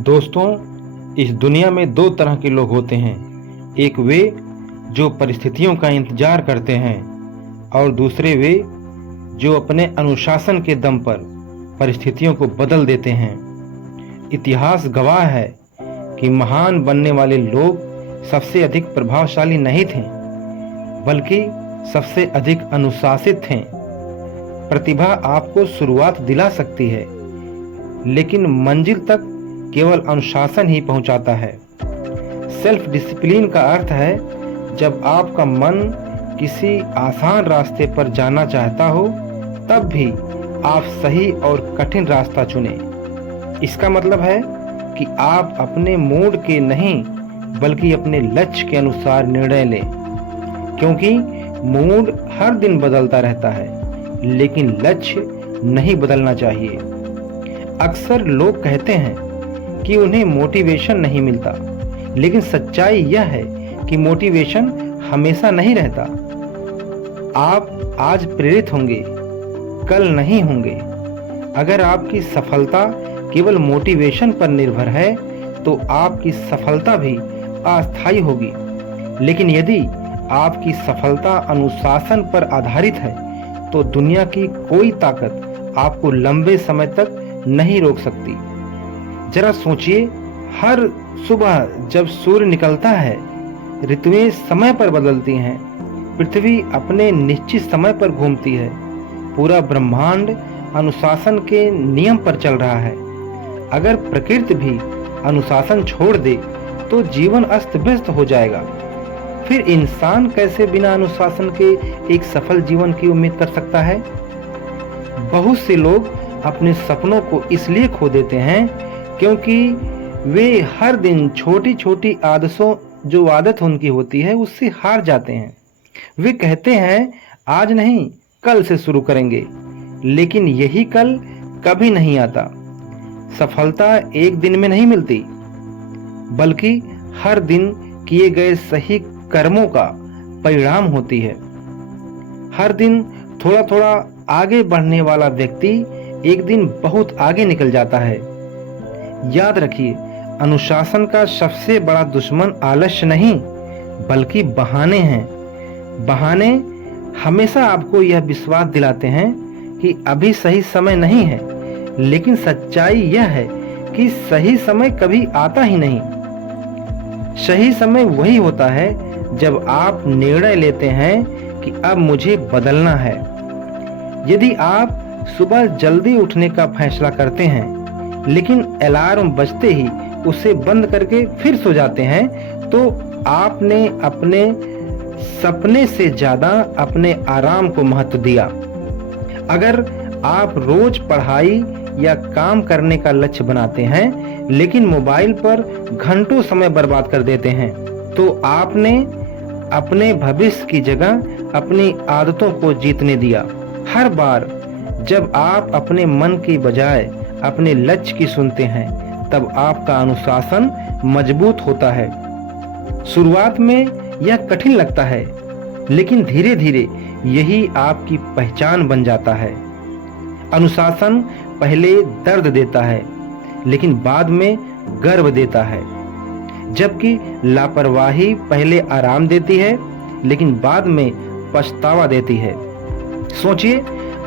दोस्तों, इस दुनिया में दो तरह के लोग होते हैं। एक वे जो परिस्थितियों का इंतजार करते हैं और दूसरे वे जो अपने अनुशासन के दम पर परिस्थितियों को बदल देते हैं। इतिहास गवाह है कि महान बनने वाले लोग सबसे अधिक प्रभावशाली नहीं थे, बल्कि सबसे अधिक अनुशासित थे। प्रतिभा आपको शुरुआत दिला सकती है, लेकिन मंजिल तक केवल अनुशासन ही पहुंचाता है। सेल्फ डिसिप्लिन का अर्थ है जब आपका मन किसी आसान रास्ते पर जाना चाहता हो, तब भी आप सही और कठिन रास्ता चुनें। इसका मतलब है कि आप अपने मूड के नहीं, बल्कि अपने लक्ष्य के अनुसार निर्णय लें, क्योंकि मूड हर दिन बदलता रहता है, लेकिन लक्ष्य नहीं बदलना चाहिए। अक्सर लोग कहते हैं कि उन्हें मोटिवेशन नहीं मिलता, लेकिन सच्चाई यह है कि मोटिवेशन हमेशा नहीं रहता। आप आज प्रेरित होंगे, कल नहीं होंगे। अगर आपकी सफलता केवल मोटिवेशन पर निर्भर है, तो आपकी सफलता भी अस्थायी होगी। लेकिन यदि आपकी सफलता अनुशासन पर आधारित है, तो दुनिया की कोई ताकत आपको लंबे समय तक नहीं रोक सकती। जरा सोचिए, हर सुबह जब सूर्य निकलता है, ऋतुएं समय पर बदलती हैं, पृथ्वी अपने निश्चित समय पर घूमती है, पूरा ब्रह्मांड अनुशासन के नियम पर चल रहा है। अगर प्रकृति भी अनुशासन छोड़ दे, तो जीवन अस्त व्यस्त हो जाएगा। फिर इंसान कैसे बिना अनुशासन के एक सफल जीवन की उम्मीद कर सकता है? बहुत से लोग अपने सपनों को इसलिए खो देते हैं क्योंकि वे हर दिन छोटी छोटी जो आदत उनकी होती है, उससे हार जाते हैं। वे कहते हैं आज नहीं, कल से शुरू करेंगे, लेकिन यही कल कभी नहीं आता। सफलता एक दिन में नहीं मिलती, बल्कि हर दिन किए गए सही कर्मों का परिणाम होती है। हर दिन थोड़ा थोड़ा आगे बढ़ने वाला व्यक्ति एक दिन बहुत आगे निकल जाता है। याद रखिए, अनुशासन का सबसे बड़ा दुश्मन आलस्य नहीं, बल्कि बहाने हैं। बहाने हमेशा आपको यह विश्वास दिलाते हैं कि अभी सही समय नहीं है, लेकिन सच्चाई यह है कि सही समय कभी आता ही नहीं। सही समय वही होता है जब आप निर्णय लेते हैं कि अब मुझे बदलना है। यदि आप सुबह जल्दी उठने का फैसला करते हैं, लेकिन अलार्म बजते ही उसे बंद करके फिर सो जाते हैं, तो आपने अपने सपने से ज्यादा अपने आराम को महत्व दिया। अगर आप रोज पढ़ाई या काम करने का लक्ष्य बनाते हैं, लेकिन मोबाइल पर घंटों समय बर्बाद कर देते हैं, तो आपने अपने भविष्य की जगह अपनी आदतों को जीतने दिया। हर बार जब आप अपने मन की बजाय अपने लक्ष्य की सुनते हैं, तब आपका अनुशासन मजबूत होता है। शुरुआत में यह कठिन लगता है, लेकिन धीरे धीरे यही आपकी पहचान बन जाता है। अनुशासन पहले दर्द देता है, लेकिन बाद में गर्व देता है, जबकि लापरवाही पहले आराम देती है, लेकिन बाद में पछतावा देती है। सोचिए,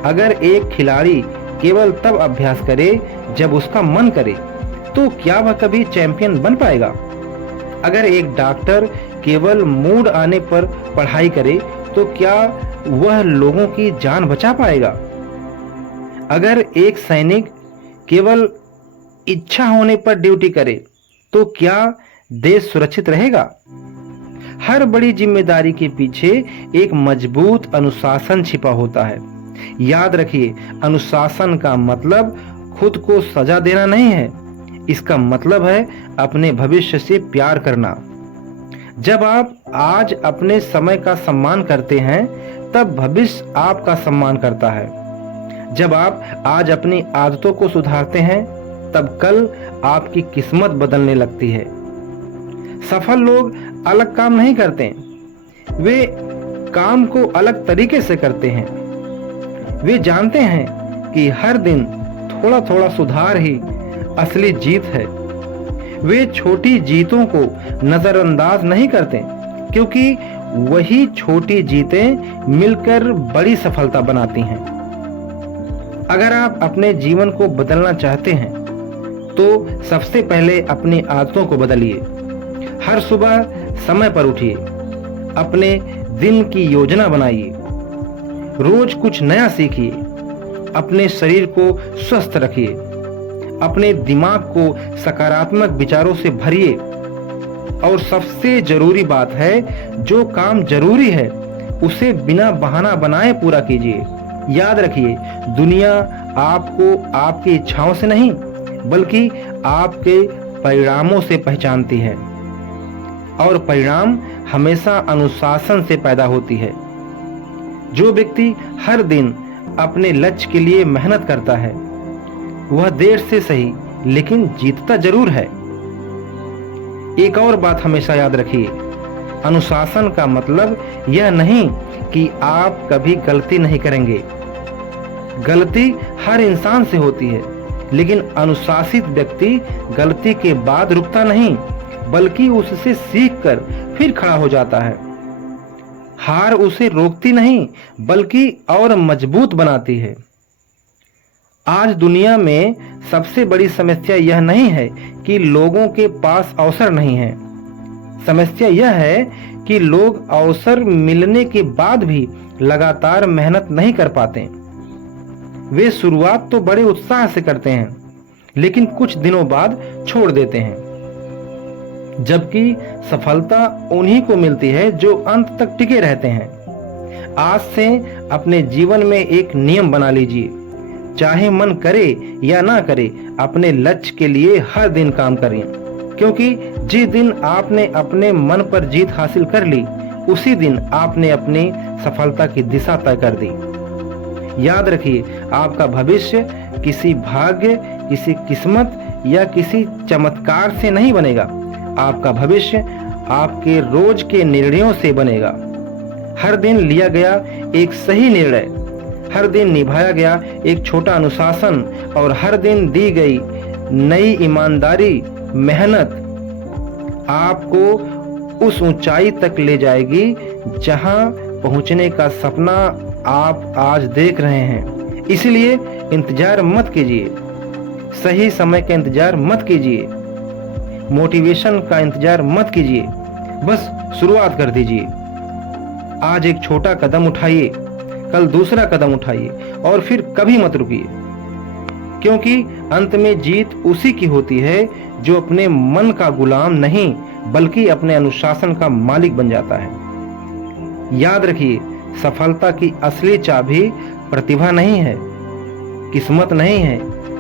अगर एक खिलाड़ी केवल तब अभ्यास करे जब उसका मन करे, तो क्या वह कभी चैंपियन बन पाएगा? अगर एक डॉक्टर केवल मूड आने पर पढ़ाई करे, तो क्या वह लोगों की जान बचा पाएगा? अगर एक सैनिक केवल इच्छा होने पर ड्यूटी करे, तो क्या देश सुरक्षित रहेगा? हर बड़ी जिम्मेदारी के पीछे एक मजबूत अनुशासन छिपा होता है। याद रखिए, अनुशासन का मतलब खुद को सजा देना नहीं है। इसका मतलब है अपने भविष्य से प्यार करना। जब आप आज अपने समय का सम्मान करते हैं, तब भविष्य आपका सम्मान करता है। जब आप आज अपनी आदतों को सुधारते हैं, तब कल आपकी किस्मत बदलने लगती है। सफल लोग अलग काम नहीं करते, वे काम को अलग तरीके से करते हैं। वे जानते हैं कि हर दिन थोड़ा थोड़ा सुधार ही असली जीत है। वे छोटी जीतों को नजरअंदाज नहीं करते, क्योंकि वही छोटी जीतें मिलकर बड़ी सफलता बनाती हैं। अगर आप अपने जीवन को बदलना चाहते हैं तो सबसे पहले अपनी आदतों को बदलिए। हर सुबह समय पर उठिए, अपने दिन की योजना बनाइए, रोज कुछ नया सीखिए, अपने शरीर को स्वस्थ रखिए, अपने दिमाग को सकारात्मक विचारों से भरिए और सबसे जरूरी बात है, जो काम जरूरी है उसे बिना बहाना बनाए पूरा कीजिए। याद रखिए, दुनिया आपको आपकी इच्छाओं से नहीं बल्कि आपके परिणामों से पहचानती है, और परिणाम हमेशा अनुशासन से पैदा होती है। जो व्यक्ति हर दिन अपने लक्ष्य के लिए मेहनत करता है वह देर से सही लेकिन जीतता जरूर है। एक और बात हमेशा याद रखिए, अनुशासन का मतलब यह नहीं कि आप कभी गलती नहीं करेंगे। गलती हर इंसान से होती है, लेकिन अनुशासित व्यक्ति गलती के बाद रुकता नहीं बल्कि उससे सीखकर फिर खड़ा हो जाता है। हार उसे रोकती नहीं बल्कि और मजबूत बनाती है। आज दुनिया में सबसे बड़ी समस्या यह नहीं है कि लोगों के पास अवसर नहीं है। समस्या यह है कि लोग अवसर मिलने के बाद भी लगातार मेहनत नहीं कर पाते। वे शुरुआत तो बड़े उत्साह से करते हैं, लेकिन कुछ दिनों बाद छोड़ देते हैं। जबकि सफलता उन्हीं को मिलती है जो अंत तक टिके रहते हैं। आज से अपने जीवन में एक नियम बना लीजिए, चाहे मन करे या ना करे, अपने लक्ष्य के लिए हर दिन काम करें, क्योंकि जिस दिन आपने अपने मन पर जीत हासिल कर ली उसी दिन आपने अपनी सफलता की दिशा तय कर दी। याद रखिए, आपका भविष्य किसी भाग्य, किसी किस्मत या किसी चमत्कार से नहीं बनेगा। आपका भविष्य आपके रोज के निर्णयों से बनेगा। हर दिन लिया गया एक सही निर्णय, हर दिन निभाया गया एक छोटा अनुशासन और हर दिन दी गई नई ईमानदारी मेहनत आपको उस ऊंचाई तक ले जाएगी जहां पहुंचने का सपना आप आज देख रहे हैं। इसलिए इंतजार मत कीजिए, सही समय का इंतजार मत कीजिए, मोटिवेशन का इंतजार मत कीजिए, बस शुरुआत कर दीजिए। आज एक छोटा कदम उठाइए, कल दूसरा कदम उठाइए और फिर कभी मत रुकिए, क्योंकि अंत में जीत उसी की होती है जो अपने मन का गुलाम नहीं बल्कि अपने अनुशासन का मालिक बन जाता है। याद रखिए, सफलता की असली चाबी प्रतिभा नहीं है, किस्मत नहीं है,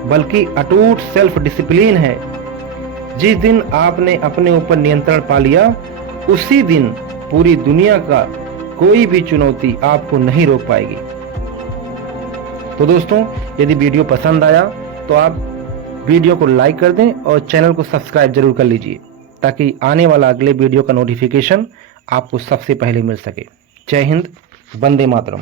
बल्कि अटूट सेल्फ डिसिप्लिन है। जिस दिन आपने अपने ऊपर नियंत्रण पा लिया उसी दिन पूरी दुनिया का कोई भी चुनौती आपको नहीं रोक पाएगी। तो दोस्तों, यदि वीडियो पसंद आया तो आप वीडियो को लाइक कर दें और चैनल को सब्सक्राइब जरूर कर लीजिए, ताकि आने वाला अगले वीडियो का नोटिफिकेशन आपको सबसे पहले मिल सके। जय हिंद, वंदे मातरम।